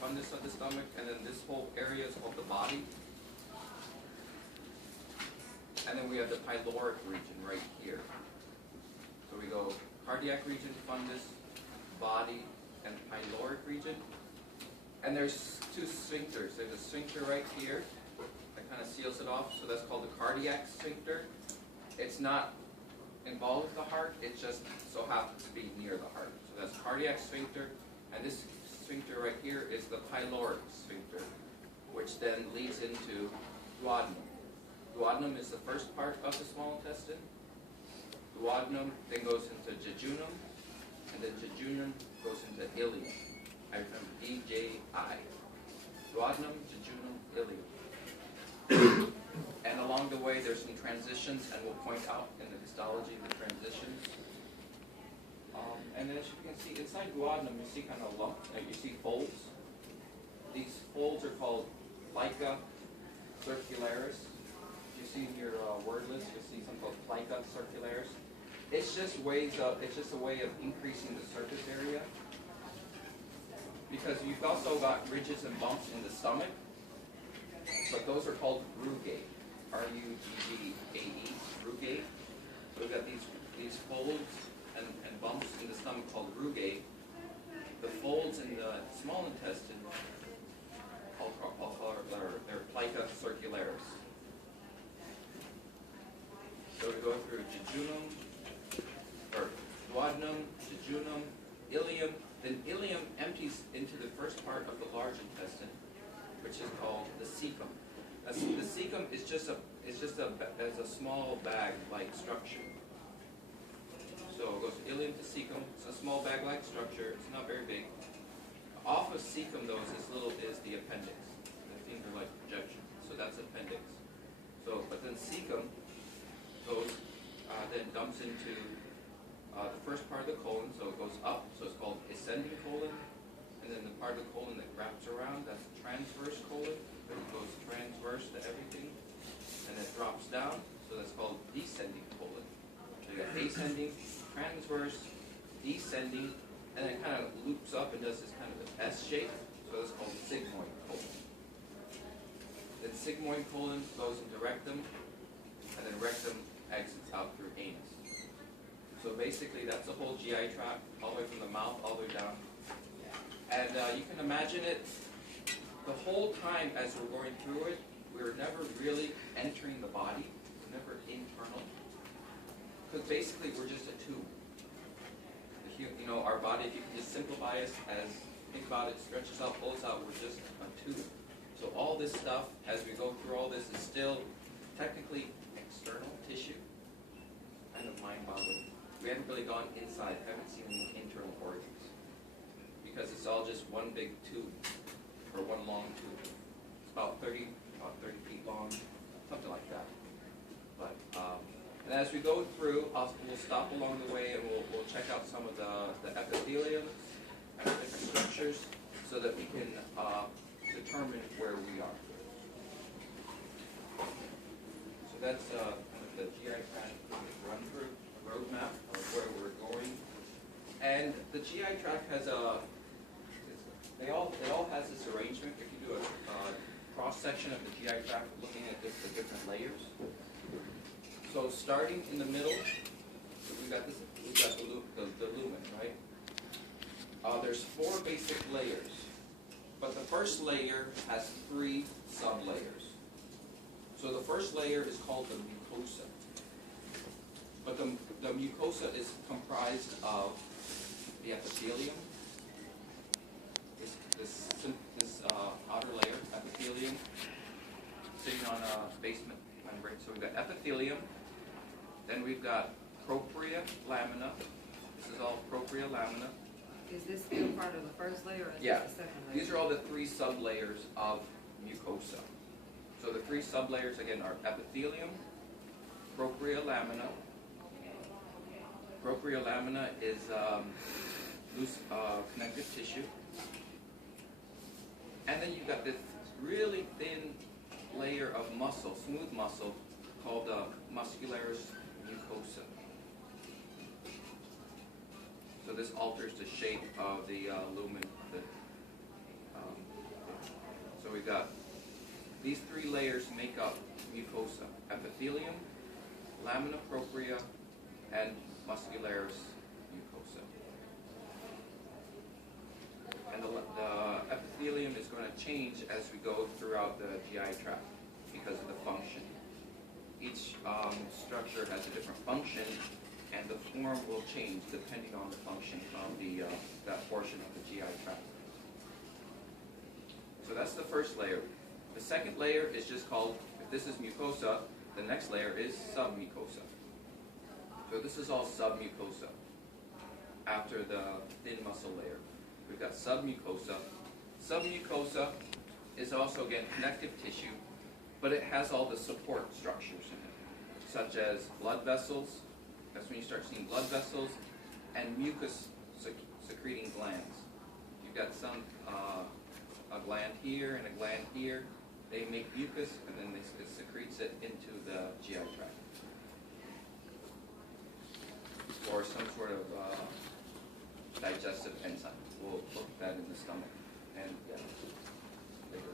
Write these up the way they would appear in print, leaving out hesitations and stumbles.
fundus of the stomach, and then this whole area is called the body. And then we have the pyloric region right here. So we go cardiac region, fundus, body, and pyloric region. And there's two sphincters. There's a sphincter right here that kind of seals it off, so that's called the cardiac sphincter. It's not involved with the heart, it just so happens to be near the heart. So that's cardiac sphincter, and this sphincter right here is the pyloric sphincter, which then leads into duodenum. Duodenum is the first part of the small intestine. Duodenum then goes into jejunum, and then jejunum goes into ileum. I remember D-J-I. Duodenum, jejunum, ileum. And along the way there's some transitions, and we'll point out in the histology the transitions. And then as you can see, inside duodenum you see kind of lump, you see folds. These folds are called plica circularis. You see in your word list, you see something called plica circularis. It's just a way of increasing the surface area. Because you've also got ridges and bumps in the stomach, but those are called rugae. R-U-G-G-A-E, rugae. So we've got these folds and bumps in the stomach called rugae. The folds in the small intestine, they're plica circularis. So we go through jejunum, or duodenum, jejunum, ileum. Then ileum empties into the first part of the large intestine, which is called the cecum. The cecum is just a small bag-like structure. So it goes ileum to cecum. It's a small bag-like structure. It's not very big. Off of cecum, though, is the appendix, the finger-like projection. So that's appendix. So, but then cecum goes, then dumps into the first part of the colon, so it goes up, so it's called ascending colon, and then the part of the colon that wraps around, that's transverse colon, so it goes transverse to everything, and it drops down, so that's called descending colon. So you got ascending, transverse, descending, and then it kind of loops up and does this kind of an S shape, so that's called sigmoid colon. Then sigmoid colon goes into rectum, and then rectum exits out through anus. So basically that's the whole GI tract, all the way from the mouth all the way down. And you can imagine it, the whole time as we're going through it, we're never really entering the body, we're never internal. Because basically we're just a tube. You know, our body, if you can just simplify us as, think about it, stretch us out, pull us out, we're just a tube. So all this stuff, as we go through all this, is still technically external tissue, kind of mind-boggling. We haven't really gone inside, haven't seen any internal organs, because it's all just one big tube, or one long tube. It's about 30 feet long, something like that. But and as we go through, we'll stop along the way and we'll check out some of the epithelium and different structures, so that we can determine where we are. So that's the GI tract run through. Roadmap of where we're going, and the GI tract has it all has this arrangement. If you do a cross section of the GI tract, looking at the different layers. So starting in the middle, we've got the lumen, right? There's 4 basic layers, but the first layer has 3 sub-layers. So the first layer is called the mucosa. But the mucosa is comprised of the epithelium, this outer layer, epithelium, sitting on a basement membrane. So we've got epithelium, then we've got propria lamina. This is all propria lamina. Is this still part of the first layer or is Yeah. this the second layer? These are all the 3 sub-layers of mucosa. So the 3 sub-layers, again, are epithelium, propria lamina. Propria lamina is loose connective tissue. And then you've got this really thin layer of muscle, smooth muscle, called the muscularis mucosa. So this alters the shape of the lumen, the got these three layers make up mucosa: epithelium, lamina propria, and muscularis mucosa. And the epithelium is going to change as we go throughout the GI tract because of the function. Each structure has a different function, and the form will change depending on the function of that portion of the GI tract. So that's the first layer. The second layer is just called, if this is mucosa, the next layer is submucosa. So this is all submucosa after the thin muscle layer. We've got submucosa. Submucosa is also, again, connective tissue, but it has all the support structures in it, such as blood vessels. That's when you start seeing blood vessels, and mucus secreting glands. You've got some, a gland here and a gland here. They make mucus, and then it secretes it into the GI tract. Or some sort of digestive enzyme. We'll look at that in the stomach and later.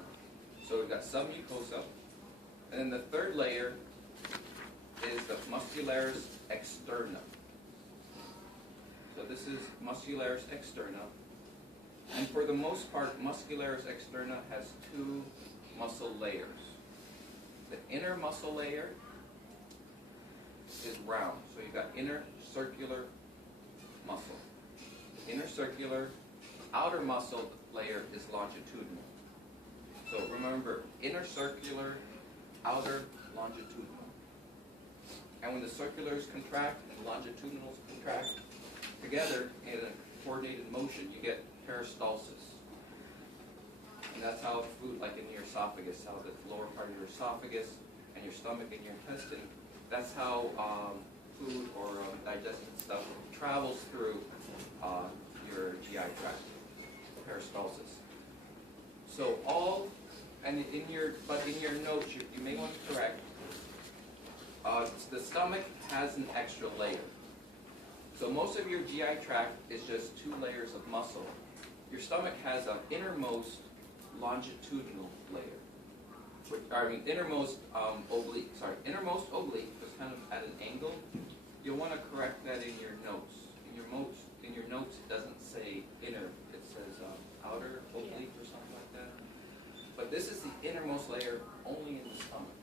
So we've got submucosa, and then the third layer is the muscularis externa. So this is muscularis externa, and for the most part, muscularis externa has two muscle layers. The inner muscle layer is round, so you've got inner circular muscle. The inner circular, outer muscle layer is longitudinal. So remember, inner circular, outer longitudinal. And when the circulars contract and longitudinals contract together in a coordinated motion, you get peristalsis. And that's how food, like in your esophagus, how the lower part of your esophagus and your stomach and your intestine, that's how food or digested stuff travels through your GI tract, peristalsis. So in your notes, you may want to correct, the stomach has an extra layer. So most of your GI tract is just two layers of muscle. Your stomach has an innermost longitudinal layer. Innermost oblique, innermost oblique is kind of at an angle. You'll want to correct that in your notes. In your notes, it doesn't say inner, it says outer oblique or something like that. But this is the innermost layer only in the stomach.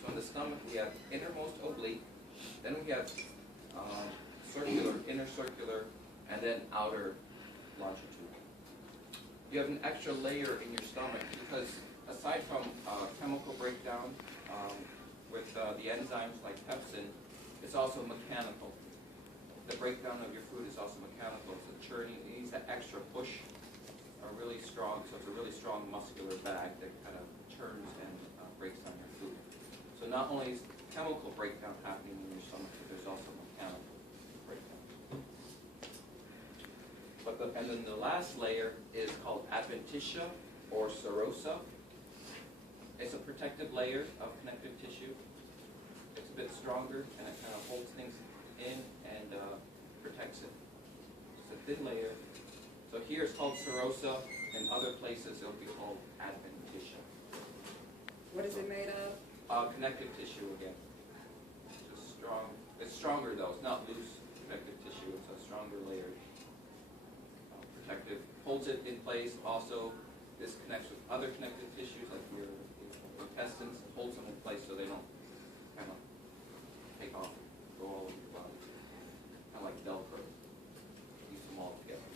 So in the stomach, we have innermost oblique, then we have circular, inner circular, and then outer longitudinal. You have an extra layer in your stomach because aside from chemical breakdown with the enzymes like pepsin, it's also mechanical. The breakdown of your food is also mechanical. So churning, it needs that extra push, really strong. So it's a really strong muscular bag that kind of churns and breaks down your food. So not only is chemical breakdown happening in your stomach, but there's also mechanical breakdown. And then the last layer is called adventitia or serosa. It's a protective layer of connective tissue. It's a bit stronger, and it kind of holds things in and protects it. It's a thin layer. So here it's called serosa. In other places it'll be called adventitia. What is it made of? Connective tissue again. It's just strong. It's stronger though. It's not loose connective tissue. It's a stronger layer. Protective. Holds it in place. Also, this connects with other connective tissues like your intestines. Holds them in place so they don't kind of take off, go all over your body. Kind of like Velcro. Keeps them all together.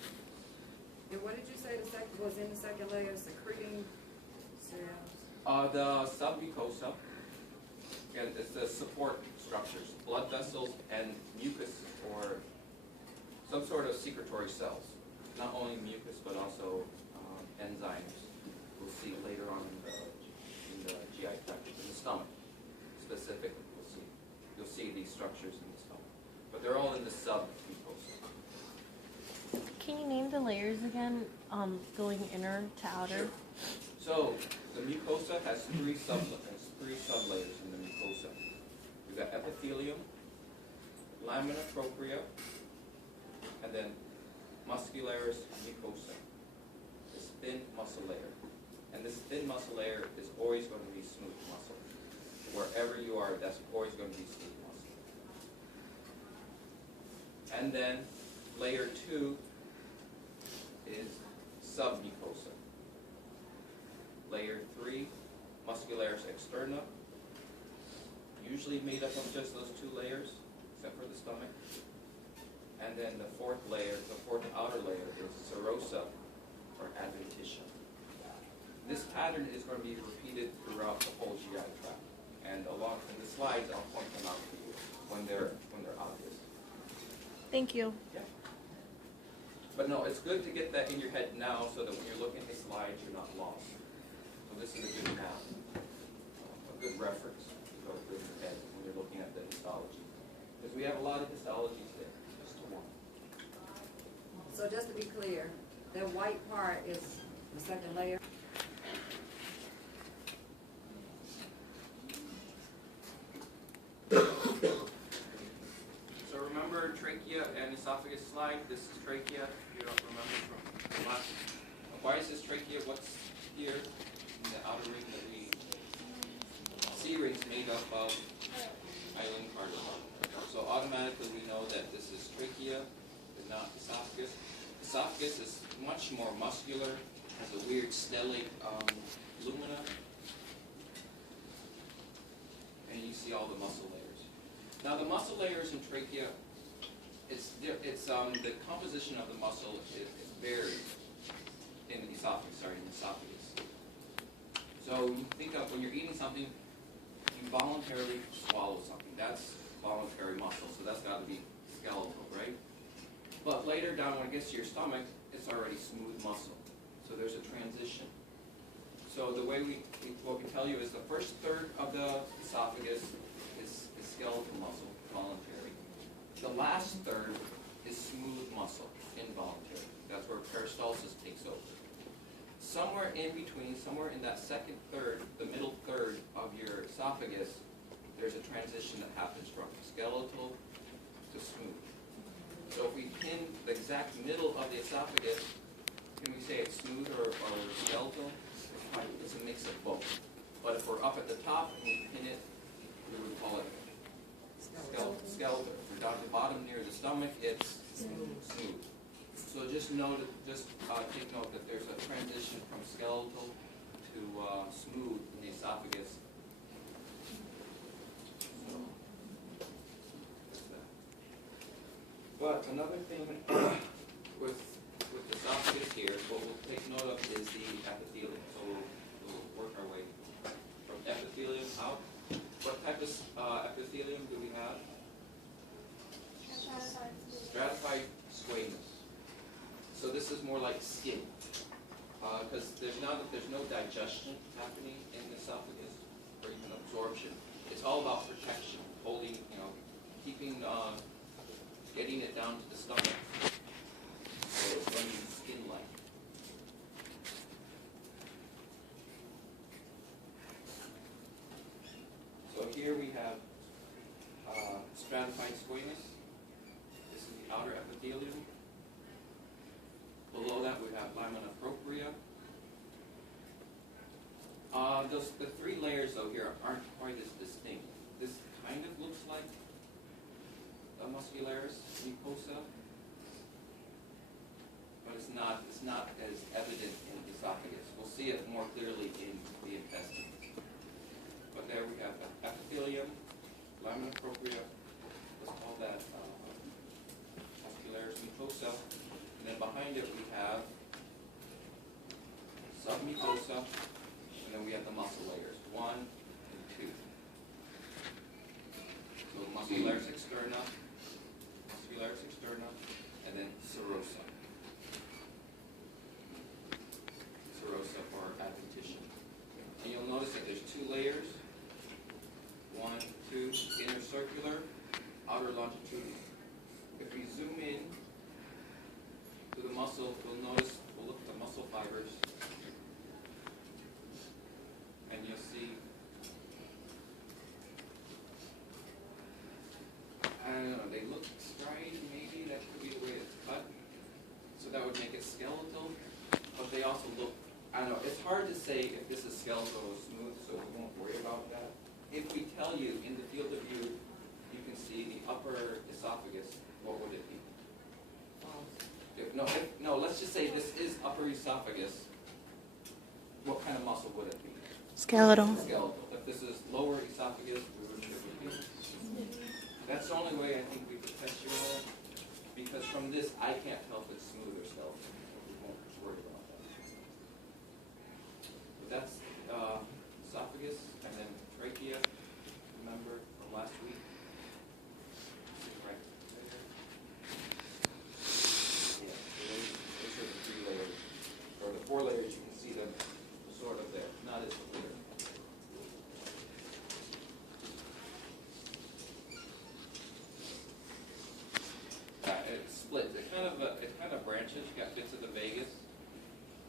And what did you say the second was in the second layer? Secreting cells? The submucosa. Again, it's the support structures, blood vessels and mucus or some sort of secretory cells. Not only mucus, but also enzymes. We'll see later on in the GI tract, in the stomach specifically. You'll see these structures in the stomach, but they're all in the submucosa. Can you name the layers again, going inner to outer? Sure. So the mucosa has three sublayers in the mucosa. You've got epithelium, lamina propria, and then muscularis mucosa, this thin muscle layer. And And this thin muscle layer is always going to be smooth muscle. Wherever you are, that's always going to be smooth muscle. And then layer 2 is submucosa. Layer 3, muscularis externa, usually made up of just those 2 layers, except for the stomach. And then the fourth layer, the fourth outer layer, is serosa, or adventitia. This pattern is going to be repeated throughout the whole GI tract. And along in the slides, I'll point them out to you when they're obvious. Thank you. Yeah. But no, it's good to get that in your head now so that when you're looking at the slides, you're not lost. So this is a good map, a good reference to go through in your head when you're looking at the histology. Because we have a lot of histology today, just to one. So just to be clear, that white part is the second layer? So remember trachea and esophagus slide? This is trachea, if you don't remember from the last. Why is this trachea? What's here in the outer ring that we C ring's made up of hyaline cartilage. So automatically we know that this is trachea and not esophagus. Esophagus is much more muscular, has a weird stellate lumina, and you see all the muscle layers. Now the muscle layers in trachea, it's the composition of the muscle is varied in the esophagus. So you think of when you're eating something, you voluntarily swallow something. That's voluntary muscle, so that's got to be skeletal, right? But later down when it gets to your stomach, it's already smooth muscle. So there's a transition. So the way what we tell you is the first third of the esophagus is skeletal muscle, voluntary. The last third is smooth muscle, involuntary. That's where peristalsis takes over. Somewhere in between, somewhere in that second third, the middle third of your esophagus, there's a transition that happens from skeletal to smooth. So if we pin the exact middle of the esophagus, can we say it's smooth or skeletal? It's a mix of both. But if we're up at the top and we pin it, we would call it skeletal. If we're down at the bottom near the stomach, it's smooth. So just take note that there's a transition from skeletal to smooth in the esophagus. So, that's that. But another thing with the esophagus here, what we'll take note of is the epithelium. So we'll work our way from epithelium out. What type of epithelium do we have? Stratified squamous. So this is more like skin, because there's no digestion happening in the esophagus or even absorption. It's all about protection, holding, keeping, getting it down to the stomach. So it's going to be skin-like. So here we have stratified squamous. This is the outer epithelium. Below that we have lamina propria. The 3 layers though here aren't quite as distinct. This kind of looks like a muscularis mucosa, but it's not as evident in the esophagus. We'll see it more clearly in the intestines. But there we have epithelium, lamina propria. Let's call that muscularis mucosa. And then behind it we have submucosa, and then we have the muscle layers, 1 and 2. So muscularis externa, and then serosa. Serosa or adventitia. And you'll notice that there's 2 layers, 1, 2, inner circular, outer longitudinal. If we zoom in to the muscle, we'll look at the muscle fibers, and you'll see, I don't know, they look striated, maybe, that could be the way it's cut, so that would make it skeletal, but they also look I don't know, it's hard to say if this is skeletal or smooth, so we won't worry about that. If we tell you in the field of view, you can see the upper esophagus, what would it be? No, let's just say this is upper esophagus. What kind of muscle would it be? Skeletal. Skeletal. If this is lower esophagus, we would be. That's the only way I think we could test you on it, because from this I can't tell if it's smooth or skeletal. We won't worry about that. But that's esophagus, and then trachea. Remember from last week? Right there. Yeah, those are the 3 layers, or the 4 layers. You can see them sort of there, not as clear. It splits. It kind of branches. You got bits of the vagus.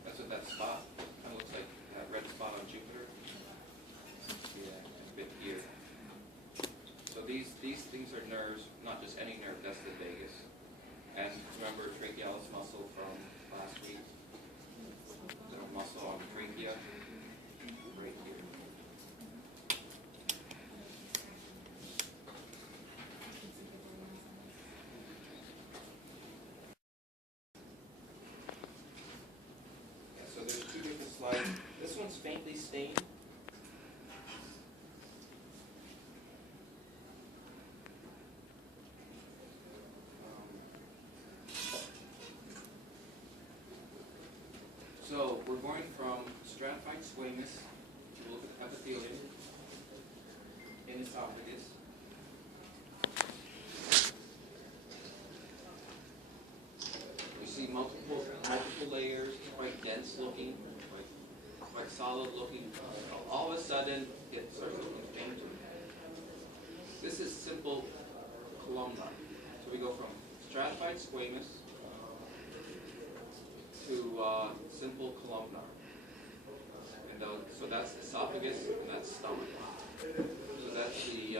That's what that spot kind of looks like. That red spot on Jupiter. Yeah, and a bit here. So these things are nerves, not just any nerve. That's the vagus. And remember trachealis muscle from last week. Little muscle on trachea. Right here. So there's 2 different slides. This one's faintly stained. So we're going from stratified squamous to look at epithelium in esophagus. We see multiple layers, quite dense looking, quite solid looking. All of a sudden, it starts looking fainter. This is simple columnar. So we go from stratified squamous to simple columnar. And so that's esophagus and that's stomach. So that's the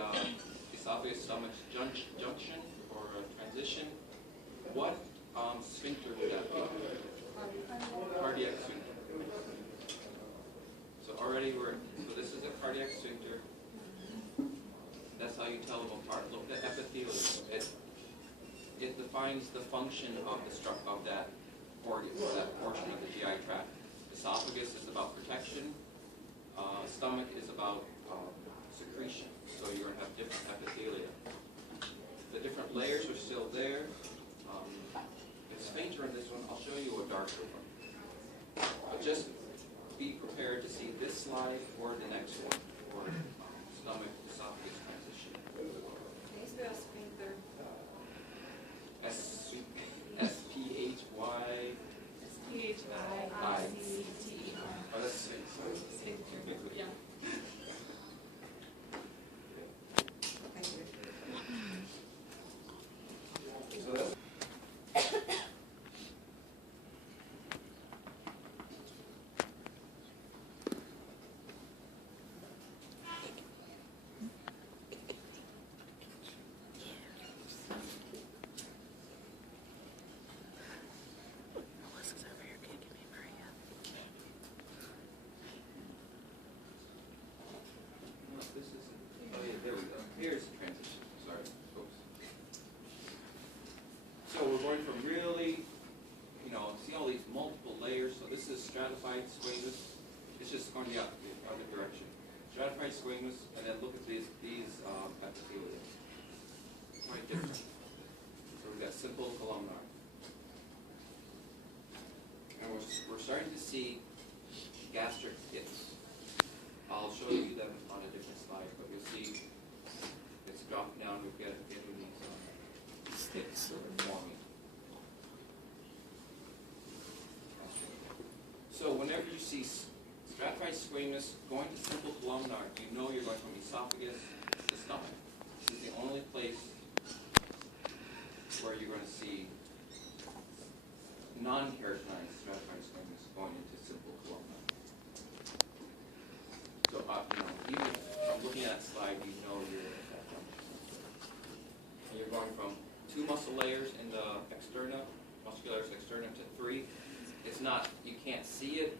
esophagus-stomach junction or transition. What sphincter would that be? Cardiac sphincter. So already so this is a cardiac sphincter. That's how you tell them apart. Look at the epithelium. It defines the function of that organ, that portion of the GI tract. Esophagus is about protection. Stomach is about secretion. So you're going to have different epithelia. The different layers are still there. It's fainter in this one. I'll show you a darker one. But just be prepared to see this slide or the next one for stomach esophagus transition. Can you spell sphincter? S-P-H-Y. S-P-H-I-C-T-E-R. Oh, that's sphincter. Yeah. Thank you. So that's Melissa's over here kicking me, Maria. no, this isn't. Oh yeah, there we go. Here's the transition. Sorry, folks. So we're going from really, see all these multiple layers. So this is stratified squamous. It's just going the other direction. Stratified squamous, and then look at these epithelia. Quite different. So we've got simple columnar. And we're starting to see gastric pits. I'll show you them on a different slide, but you'll see it's dropping down. We're getting these pits forming. So whenever you see stratified squamous going to simple columnar, you know you're going from esophagus to stomach. This is the only place where you're going to see non-keratinized stratified squamous going into simple columnar. So even from looking at that slide, you know you're at that junction. And you're going from 2 muscle layers in the externa, muscularis externum, to 3. It's not, you can't see it,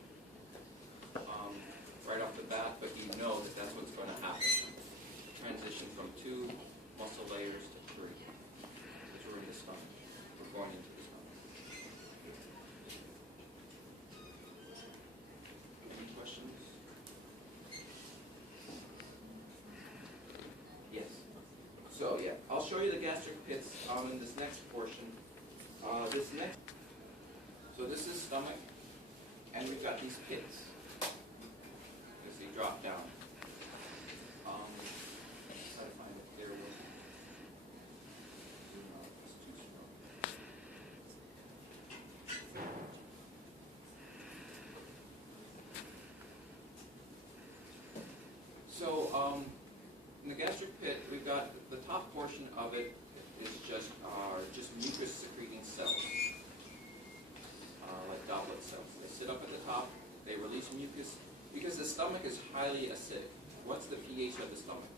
portion from 2 muscle layers to 3, which are in the stomach. We're going into the stomach. Any questions? Yes. So yeah, I'll show you the gastric pits in this next portion. So this is stomach, and we've got these pits. As they drop down. Try to find a clear way. No, it's too small. So in the gastric pit, we've got the top portion of it is just mucus secreting cells, like goblet cells. They sit up at the top. They release mucus because the stomach is highly acidic. What's the pH of the stomach?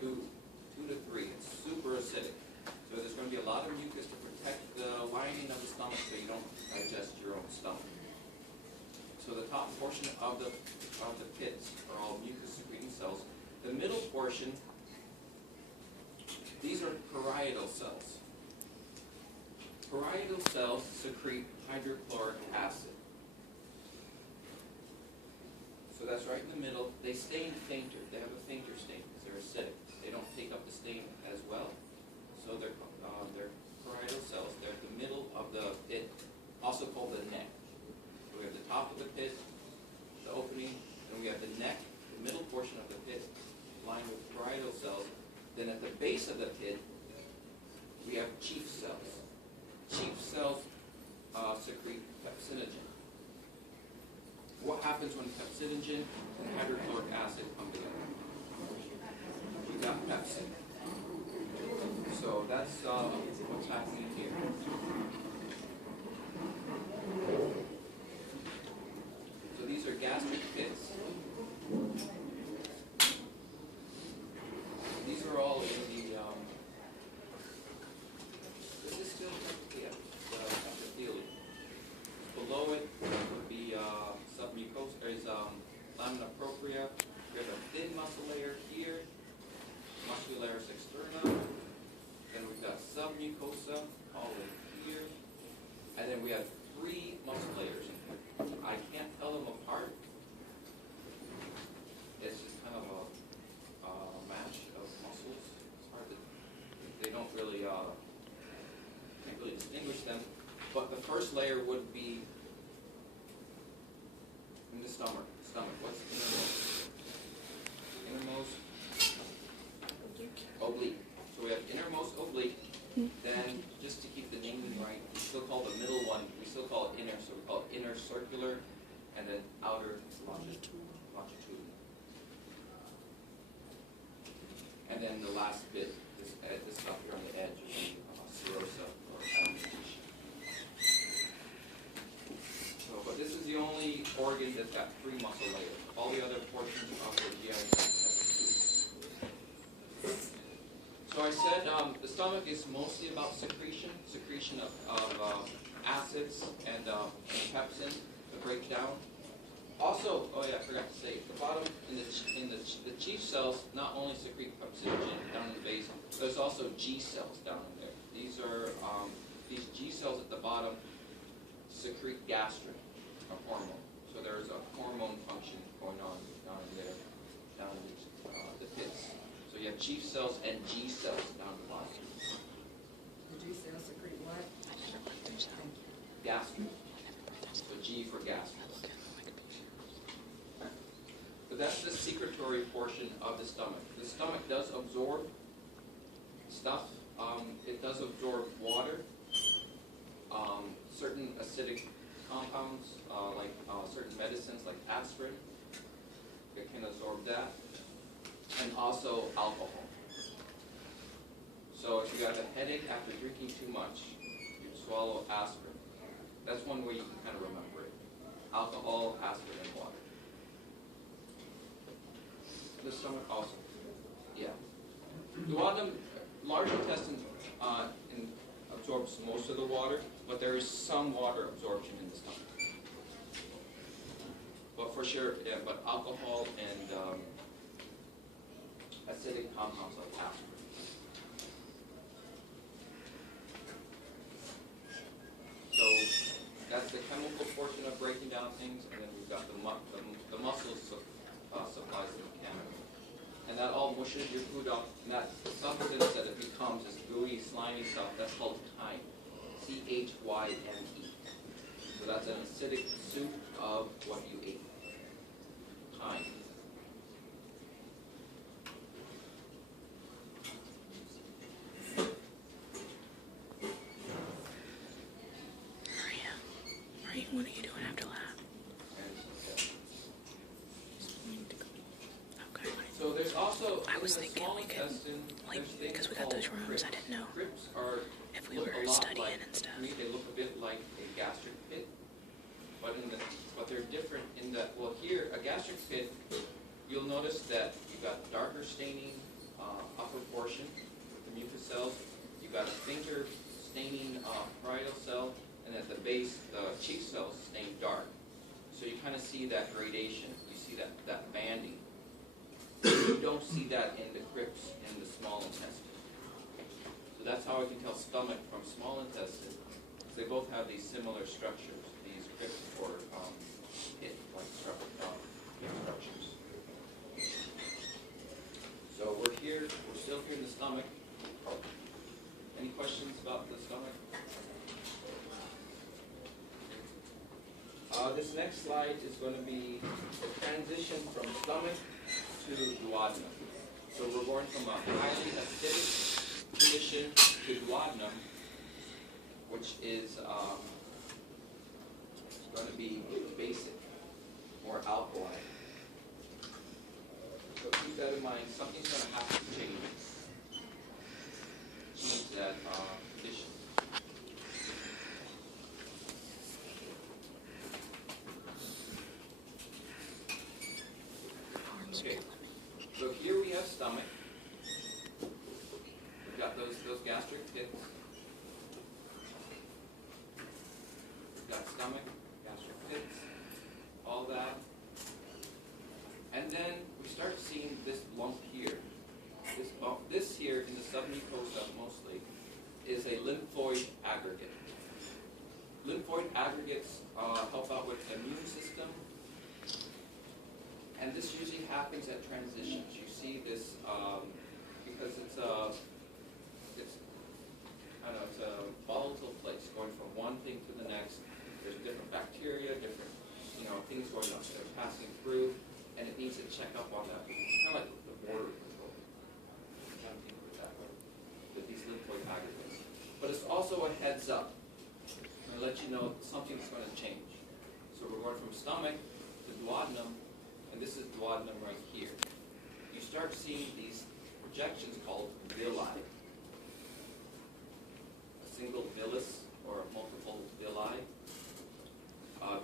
2 to 3. It's super acidic. So there's going to be a lot of mucus to protect the lining of the stomach so you don't digest your own stomach. So the top portion of the pits are all mucus secreting cells. The middle portion, these are parietal cells. Parietal cells secrete hydrochloric acid. So that's right in the middle. They stain fainter. They have a fainter stain because they're acidic. They don't take up the stain as well. So they're parietal cells. They're at the middle of the pit, also called the neck. So we have the top of the pit, the opening, and we have the neck, the middle portion of the pit, lined with parietal cells. Then at the base of the pit, we have chief cells. Chief cells secrete pepsinogen. What happens when pepsinogen and hydrochloric acid come together? We got pepsin. So that's what's happening here. So these are gastric pits. These are all in the, this is still the epithelium. Below it would be submucosal, there's lamina propria. We have a thin muscle layer here, muscularis externa. Then we've got submucosa all the way here. And then we have 3 muscle layers in here. I can't tell them apart. It's just kind of a mash of muscles. It's hard to, they don't really, can't really distinguish them. But the first layer would be in the stomach. What's innermost? Innermost oblique. So we have innermost oblique. Then, just to keep the naming right, we still call the middle one, we still call it inner, so we call it inner circular, and then outer longitudinal. And then the last bit, this stuff here on the edge, is serosa or adaptation. So, but this is the only organ that's got 3 muscle layers. All the other portions of the GI tract have 2. So I said the stomach is mostly about secretion of acids and pepsin to break down. Also, oh yeah, I forgot to say, the bottom in the chief cells not only secrete pepsinogen down in the base, there's also G cells down in there. These are these G cells at the bottom secrete gastrin, a hormone. So there's a hormone function going on down in there, down in the pits. So you have chief cells and G cells down the bottom. The G cells secrete what? Gastrin. So G for gastrin. So that's the secretory portion of the stomach. The stomach does absorb stuff. It does absorb water, certain acidic compounds, like certain medicines like aspirin. It can absorb that. And also alcohol. So if you have a headache after drinking too much, you swallow aspirin. That's one way you can kind of remember it. Alcohol, aspirin, and water. The stomach also. Yeah. Duodenum, large intestine absorbs most of the water, but there is some water absorption in the stomach. But for sure, yeah, but alcohol and acidic compounds like aspirin. So that's the chemical portion of breaking down things, and then we've got the muscles supplies the mechanical. And that all mushes your food up, and that substance that it becomes, this gooey, slimy stuff, that's called chyme. C-H-Y-M-E. So that's an acidic soup of what you ate. Chyme. Maria, what are you doing after lab? Okay. So there's also I in was the thinking small we could, intestine, like, there's things because we got called those rooms, crypts. I didn't know Crypts are if we look were a lot studying like, and stuff. to me, they look a bit like a gastric pit, but they're different in that. Well, here a gastric pit, you'll notice that you've got darker staining upper portion with the mucus cells. You've got a fainter staining parietal cell, and at the base, the chief cells stain dark. So you kind of see that gradation. You see that banding. You don't see that in the crypts in the small intestine. So that's how I can tell stomach from small intestine. They both have these similar structures, these crypts or pit-like structures. So we're still here in the stomach. Any questions about the stomach? This next slide is going to be the transition from stomach to duodenum. So we're going from a highly acidic condition to duodenum, which is going to be basic, more alkaline. So keep that in mind. Something's going to have to change that condition. Okay, so here we have stomach. We've got those gastric pits. We've got stomach, gastric pits, all that. And then we start seeing this lump here. This here in the submucosa mostly is a lymphoid aggregate. Lymphoid aggregates help out with the immune system. And this usually happens at transitions. You see this because it's a volatile place, going from one thing to the next. There's different bacteria, different things going on. They're passing through, and it needs to check up on that. Kind of like the border control. Kind of think of it that way with these lymphoid aggregates. But it's also a heads up. I'm going to let you know something's going to change. So we're going from stomach to duodenum. And this is duodenum right here. You start seeing these projections called villi. A single villus or multiple villi.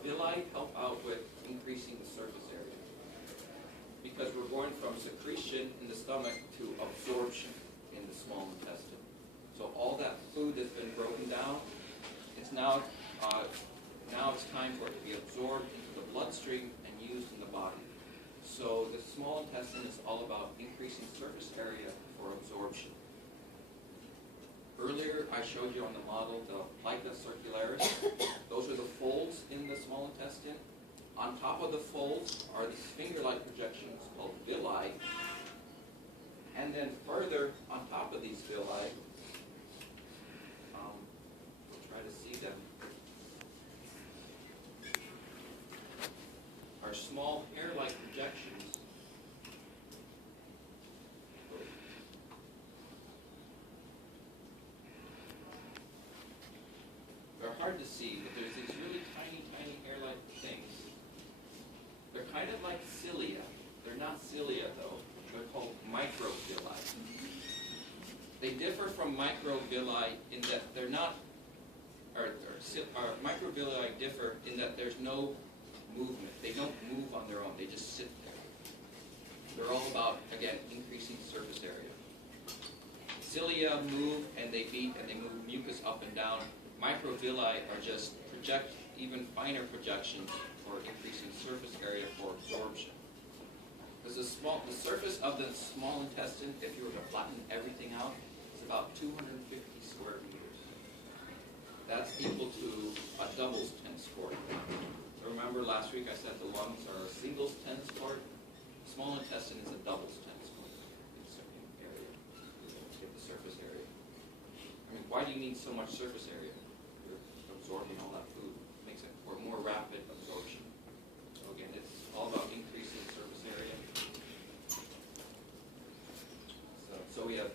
Villi help out with increasing the surface area. Because we're going from secretion in the stomach to absorption in the small intestine. So all that food that's been broken down, it's now it's time for it to be absorbed into the bloodstream and used in the body. So the small intestine is all about increasing surface area for absorption. Earlier I showed you on the model the plica circularis. Those are the folds in the small intestine. On top of the folds are these finger-like projections called villi. And then further on top of these villi, we'll try to see them, are small hair-like projections. They're hard to see, but there's these really tiny, tiny hair-like things. They're kind of like cilia. They're not cilia, though. They're called microvilli. They differ from microvilli in that they're not, or microvilli differ in that there's no movement. They don't move on their own. They just sit there. They're all about, again, increasing surface area. Cilia move and they beat and they move mucus up and down. Microvilli are just project even finer projections for increasing surface area for absorption. Because the surface of the small intestine, if you were to flatten everything out, is about 250 square meters. That's equal to a double's tennis court. Remember last week I said the lungs are a singles tennis court. Small intestine is a double's tennis court. It's an area. Get the surface area. I mean, why do you need so much surface area? You're absorbing all that food. Makes it for more rapid absorption. So again, it's all about increasing surface area. So we have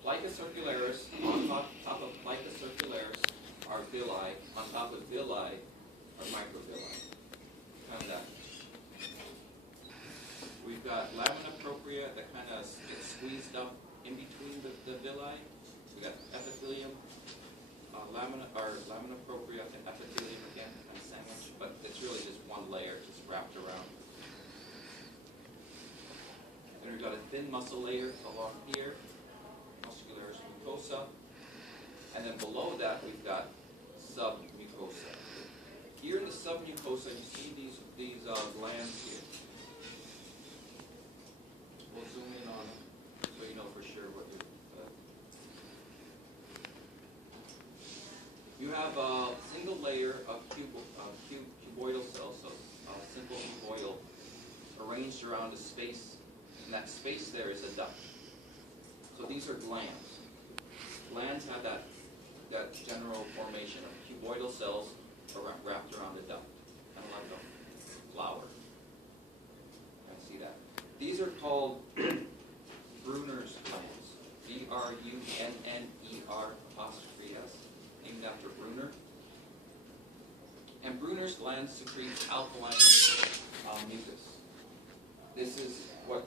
plica circularis. On top of plica circularis are villi. On top of villi are microvilli. Kind of that. We've got lamina propria that kind of gets squeezed up in between the villi. We got epithelium, lamina propria and epithelium again, kind of sandwich, but it's really just one layer, just wrapped around. Then we've got a thin muscle layer along here, muscularis mucosa, and then below that we've got submucosa. Here in the submucosa, you see these glands here. We'll zoom in on them so you know for sure what you have a single layer of cuboidal cells, so simple cuboidal, arranged around a space, and that space there is a duct. So these are glands. Glands have that general formation of cuboidal cells wrapped around a duct, kind of like a flower. I see that. These are called Brunner's glands. B-R-U-N-N-E-R'(S), named after Brunner. And Brunner's glands secrete alkaline mucus. This is what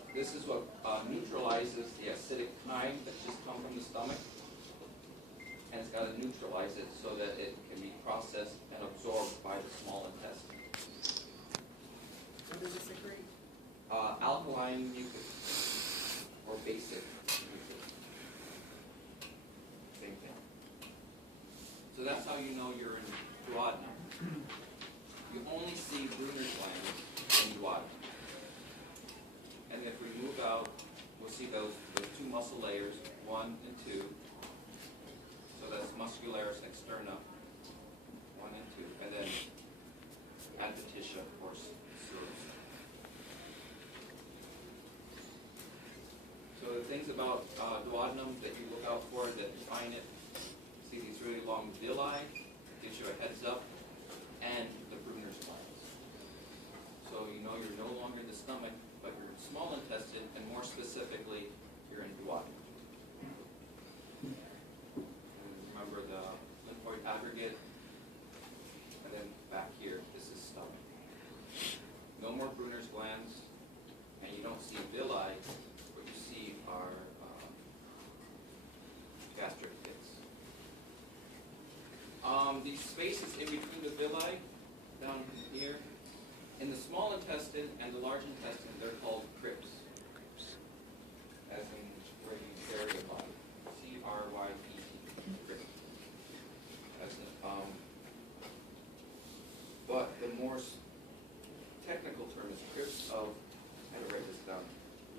neutralizes the acidic chyme that just come from the stomach, and it's got to neutralize it so that it can be processed and absorbed by the small intestine. What does it secrete? Alkaline mucus, or basic mucus. Same thing. So that's how you know you're in duodenum. You only see Brunner's glands in duodenum. And if we move out, we'll see those two muscle layers, 1 and 2. So that's muscularis externa, 1 and 2. And then adventitia, of course, serous. So the things about duodenum that you look out for that define it, see these really long villi, gives you a heads up, and the Brunner's glands. So you know you're no longer in the stomach, but you're in small intestine, and more specifically, you're in duodenum. And remember the lymphoid aggregate, and then back here, this is stomach. No more Brunner's glands, and you don't see villi. What you see are gastric pits. These spaces in between the villi, down here, in the small intestine and the large intestine, they're called crypts. As in where you bury a body. C-R-Y-P-T. Crypt. But the more technical term is crypts of, I had to write this down,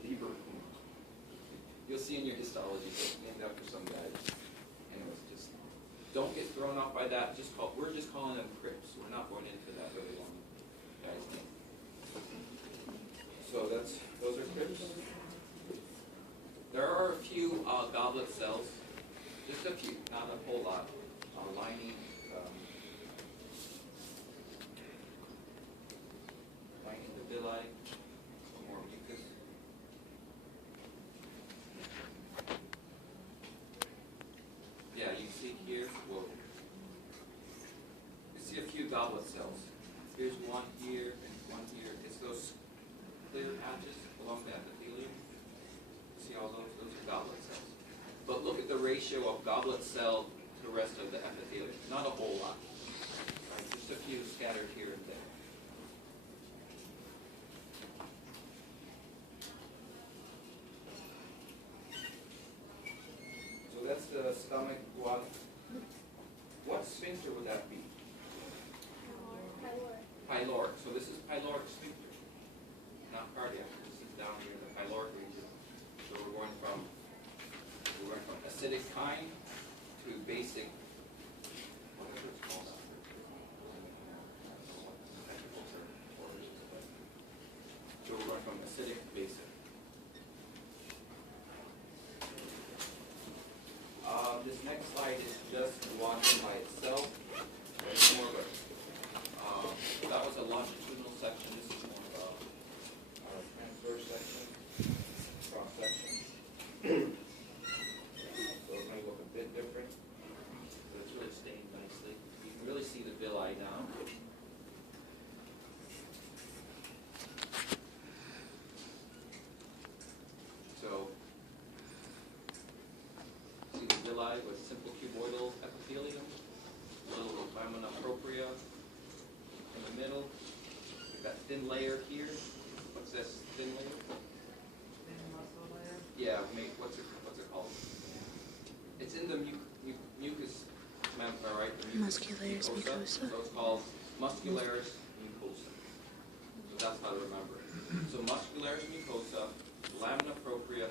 Lieber. You'll see in your histology, it's named after some guy. And it was just, don't get thrown off by that. We're just calling them crypts. We're not going into that really long guy's name. So those are crypts. There are a few goblet cells, just a few, not a whole lot, lining the villi, more mucus. Yeah, you see here, whoa. You see a few goblet cells. Here's one here and one here. It's those clear patches along the epithelium. See all those? Those are goblet cells. But look at the ratio of goblet cell to the rest of the epithelium. Not a whole lot. Right? Just a few scattered here and there. So that's the stomach. What sphincter would that be? Pyloric. So this is pyloric sphincter, not cardiac. This is from acidic kind to basic, whatever it's called. So we're going from acidic to basic. This next slide is just duodenum by itself. It's more of a, that was a longitudinal section. This is more of a transverse section, cross section. So it may look a bit different, but it's really stained nicely. You can really see the villi now. So, see the villi with simple cuboidal epithelium, little lamina propria in the middle. We've got thin layer here. What's this thin layer? Thin muscle layer. Yeah, what's it called? It's in the mucous membrane, right? The Muscularis mucosa. So it's called muscularis mucosa. So that's how to remember it. So muscularis mucosa, lamina propria,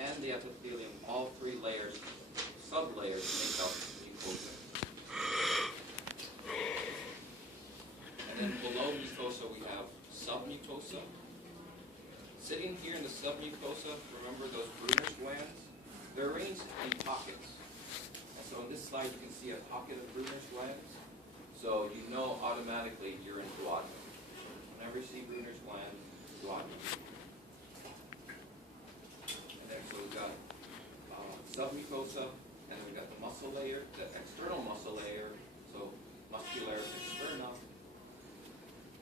and the epithelium, all three layers, sublayers make up mucosa. And then below mucosa we have submucosa. Sitting here in the submucosa, remember those Brunner's glands? They're arranged in pockets. And so in this slide you can see a pocket of Brunner's glands. So you know automatically you're in duodenum. Whenever you see Brunner's gland, duodenum. And then so we've got submucosa, and then we've got the muscle layer, the external muscle layer, so muscularis externa.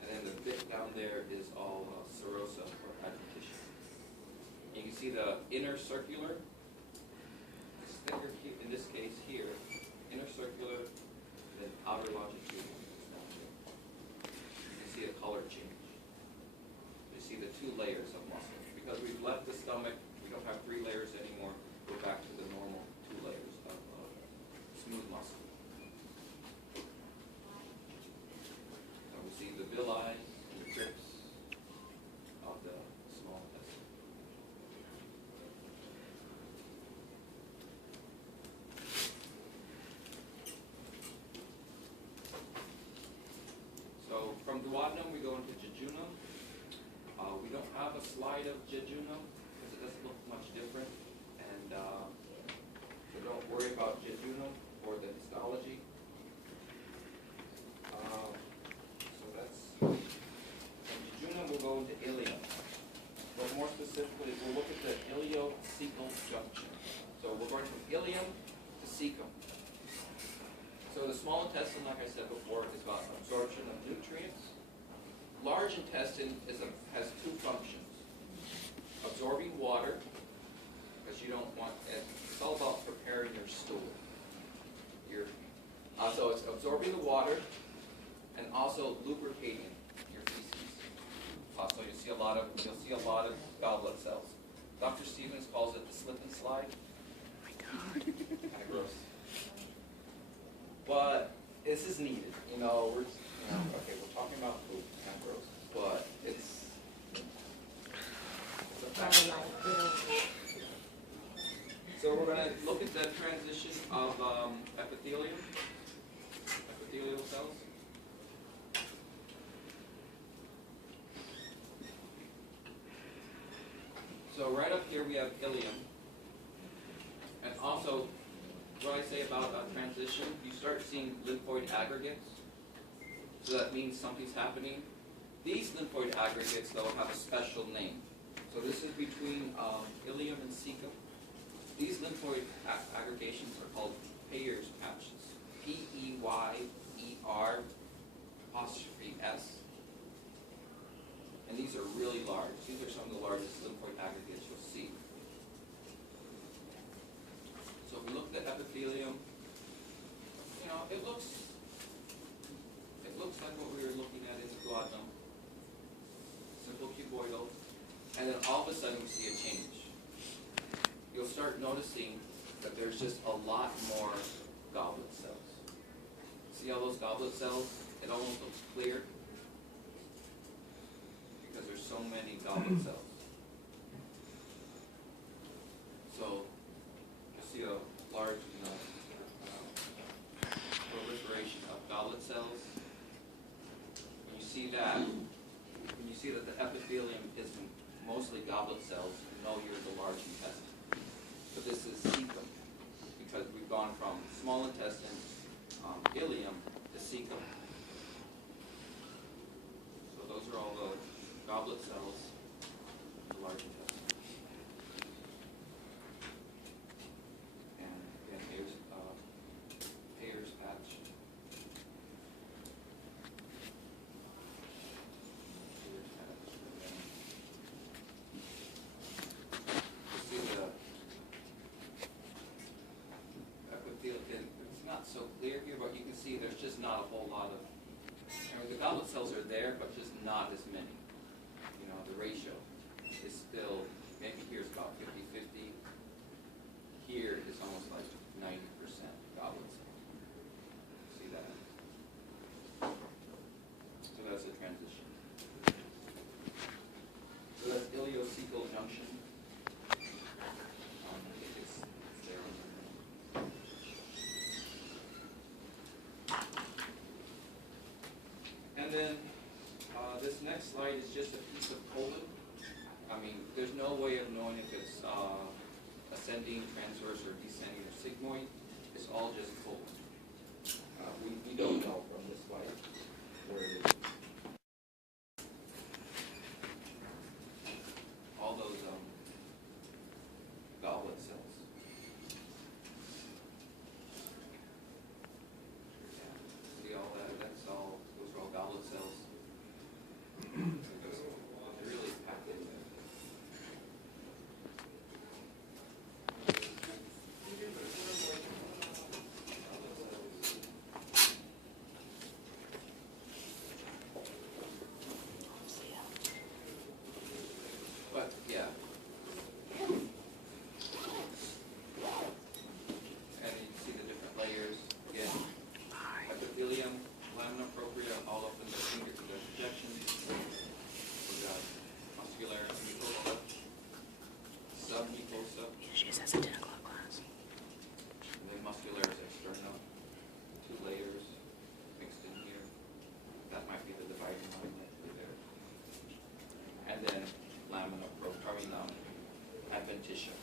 And then the bit down there is all serosa or adventitia. You can see the inner circular, this thicker, in this case here, inner circular, then outer longitudinal. You can see a color change. You see the two layers of muscle. Because we've left the stomach, we don't have three layers anymore. Go back to the normal two layers of smooth muscle. And we see the villi and the crypts of the small intestine. So from duodenum we go into jejunum. We don't have a slide of jejunum because it doesn't look much different. And so don't worry about jejunum or the histology. So that's, from jejunum we'll go into ileum. But more specifically, we'll look at the iliocecal junction. So we're going from ileum to cecum. So the small intestine, like I said before, is about absorption of nutrients. Large intestine has two functions. Absorbing water, because you don't want it. It's all about preparing your stool. So it's absorbing the water and also lubricating your feces. So you'll see a lot of goblet cells. Dr. Stevens calls it the slip and slide. Oh my God. Kind of gross. But this is needed. Okay, we're talking about poop, kind of gross, but it's a fact. So we're going to look at the transition of epithelial cells. So right up here we have ileum. And also, what I say about transition, you start seeing lymphoid aggregates. So that means something's happening. These lymphoid aggregates, though, have a special name. So this is between ileum and cecum. These lymphoid aggregations are called Peyer's patches. P-E-Y-E-R''S. And these are really large. These are some of the largest lymphoid aggregates you'll see. So if we look at the epithelium, it looks like what we were looking at in the duodenum. Simple cuboidal. And then all of a sudden we see a change. You'll start noticing that there's just a lot more goblet cells. See all those goblet cells? It almost looks clear because there's so many goblet cells. mostly goblet cells, you know you're the large intestine. But this is cecum, because we've gone from small intestine, ileum, to cecum. So those are all the goblet cells, the large intestine. And again, here's Peyer's patch. Peyer's patch. And then you see the epithelium. It's not so clear here, but you can see there's just not a whole lot of. The goblet cells are there, but just not as many. You know, the ratio is still, maybe here's about 50-50. Here is almost like 90% goblet cells. See that? So that's a transition. So that's ileocecal junction. I think it's there on the And then this next slide is just a piece of colon. I mean, there's no way of knowing if it's ascending, transverse, or descending, or sigmoid. It's all just colon. We don't know from this slide where it is. All those goblet cells. Yeah. See all that? That's all. Those are all goblet cells. They're really packed in there. But yeah. And you can see the different layers. Again, epithelium, lamina propria, all up in the finger to the digestion. We got muscular mucosa, submucosa, She says a 10 o'clock class. and then muscularis externa. 2 layers mixed in here. That might be the dividing line right there. And then lamina propria, adventitia.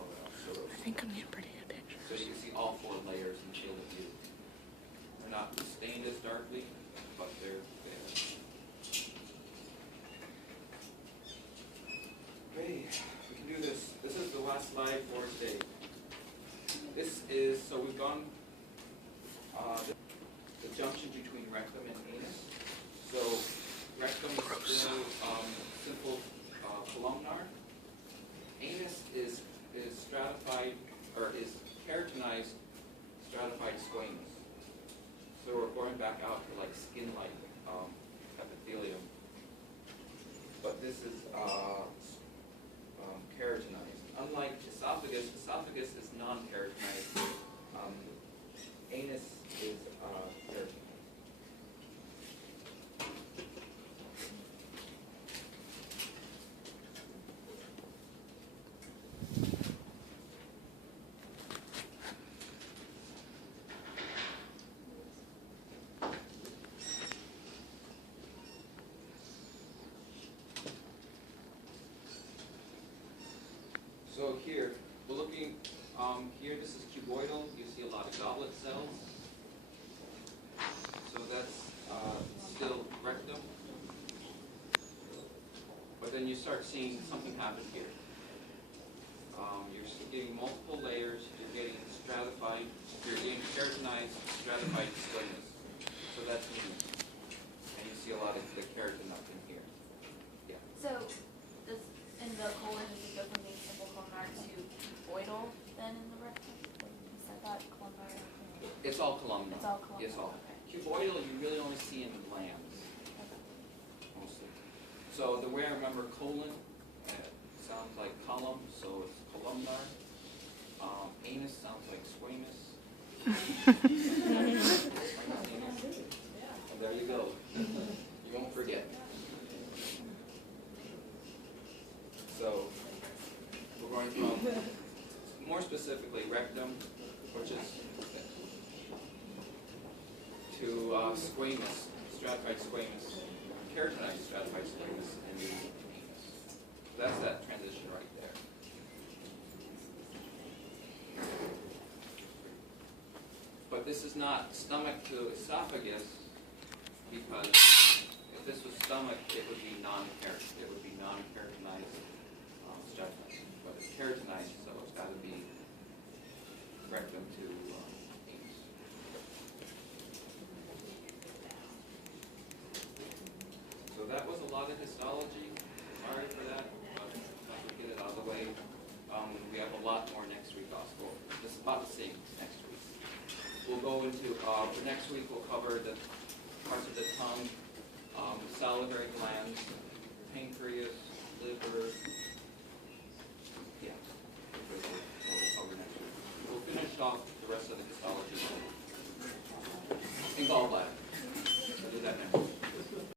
I think I'm getting pretty good pictures. So you can see all 4 layers in field of view. They're not stained as darkly, but they're there. Okay, we can do this. This is the last slide for today. This is, so we've gone the junction between rectum and anus. So rectum is still simple columnar. Anus is stratified, or is keratinized stratified squamous. So we're going back out to like skin-like epithelium. But this is keratinized. Unlike esophagus, esophagus is non-keratinized. Anus is keratinized. So here, we're looking, here this is cuboidal. You see a lot of goblet cells. So that's still rectum. But then you start seeing something happen here. You're getting multiple layers. You're getting stratified. You're getting keratinized, stratified squamous. So that's new. And you see a lot of the keratin up in here. Yeah. So, does, in the colon, does it go from being simple columnar to cuboidal then in the rectum? Like you said that, columnar? It's all columnar. It's all columnar. It's all. Okay. Cuboidal, you really only see in lambs, mostly. So the way I remember colon, sounds like column, so it's columnar. Anus sounds like squamous. And there you go. You won't forget. So we're going from, more specifically, rectum, which is to squamous, stratified squamous, keratinized stratified squamous, and the anus. that's that transition right there. But this is not stomach to esophagus, because if this was stomach, it would be non-keratinized. It would be non-keratinized judgment. But it's keratinized, so it's got to be rectum to anus. So that was a lot of histology. Sorry for that, but I'll get it out of the way. We have a lot more next week also. It's about the same next week. We'll go into, for next week we'll cover the parts of the tongue, salivary glands, pancreas, liver. Yeah, we'll cover next week. We'll finish off the rest of the histology and gallbladder.